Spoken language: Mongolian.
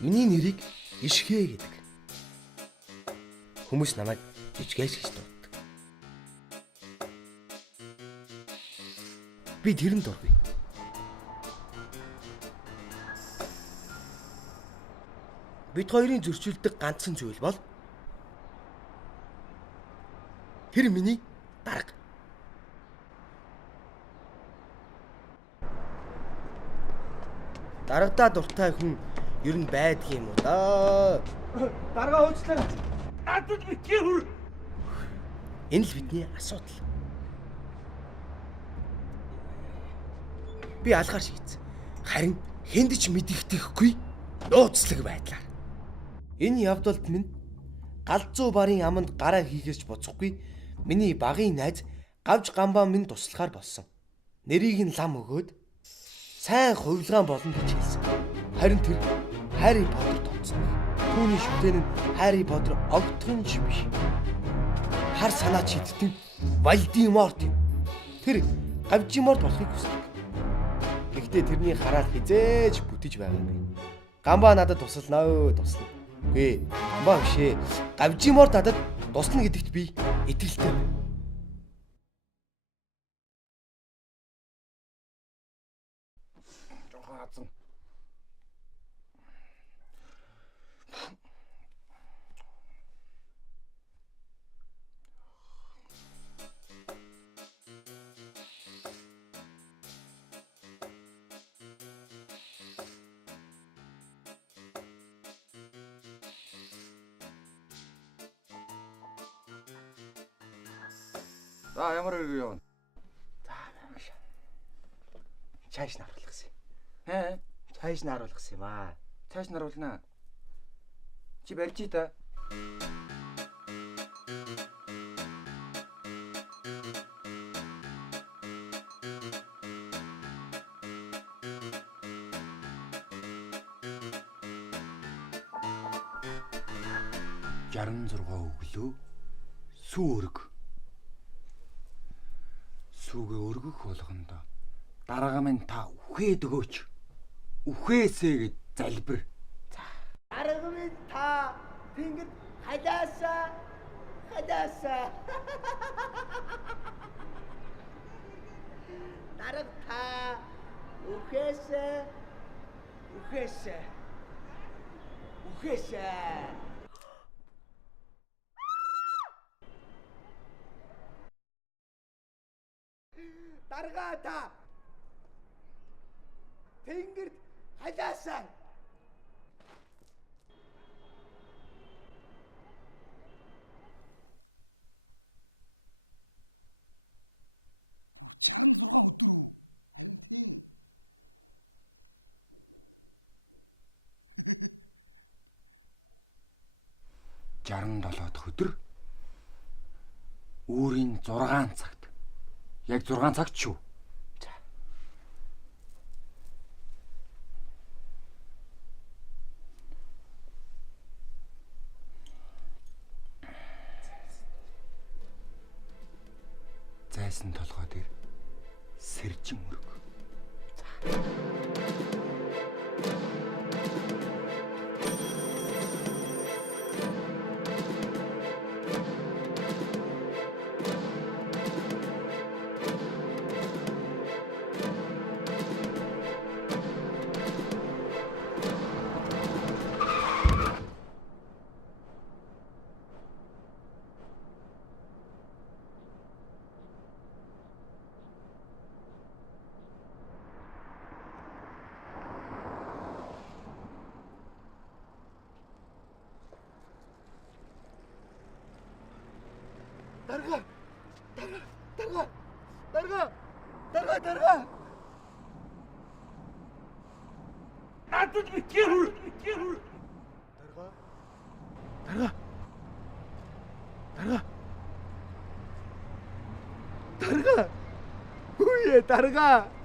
Миний нэрийг Ишхэ гэдэг. Хүмүүс намайг жижигээс гэж дууддаг. Би тэрэнд дургүй. Бид хоёрын зөрчилдөг ганцхан зүйл бол тэр миний дарга. Дарагдаа дуртай хүн ер нь байдаг юм уу да? Дарга уучлаарай. Надад битгий хүр. Энэ л бидний асуудал. Би алгаар шийдсэн. Харин хэнд ч мэдэгдэхгүй нууцлаг байдлаар. Энэ явдалд минь галзуу барын аманд гараа хийхэрч боцохгүй миний багын найз гавж гамбаа минь туслахаар болсон. Нэрийг нь лам өгөөд сайн хувилгаан болно гэж хэлсэн. Харин тэр Harry Potter томцсон. Түүний шүтэн нь Harry Potter огтхон ч биш. Хар санаа чидтэн Voldemort юм. Тэр Гавжиморт болохыг хүсдэг. Гэхдээ тэрний хараад хизээж бүтэж байгаагүй. Гамбаа надад туслана өө туслана. Үгүй гамбаа бишээ. Гавжиморт надад туслана гэдэгт би итгэлтэй байна. За ямар хэрэг явна? За маш. Чайш наруулах гэсэн. Чайш наруулах гэсэн юм аа. Цааш наруулнаа. Чи барьж та. өглөө сүү өрг. Сүүгээ өргөх болгонд дараагаа минь та үхээд өгөөч. Үхээсэй гэж залбир. Дараагаа минь та тэнгэр хадаасаа. Дараг та үхээсэй. Дарга та тэнгэрт хадаасаа. дахь өдөр өөрийн 6 цагт. Яг 6 цагт шүү. Зайсан толгой дээр сэржин өрг. Дарга. Надад битгий хүр. Дарга. Үе дарга.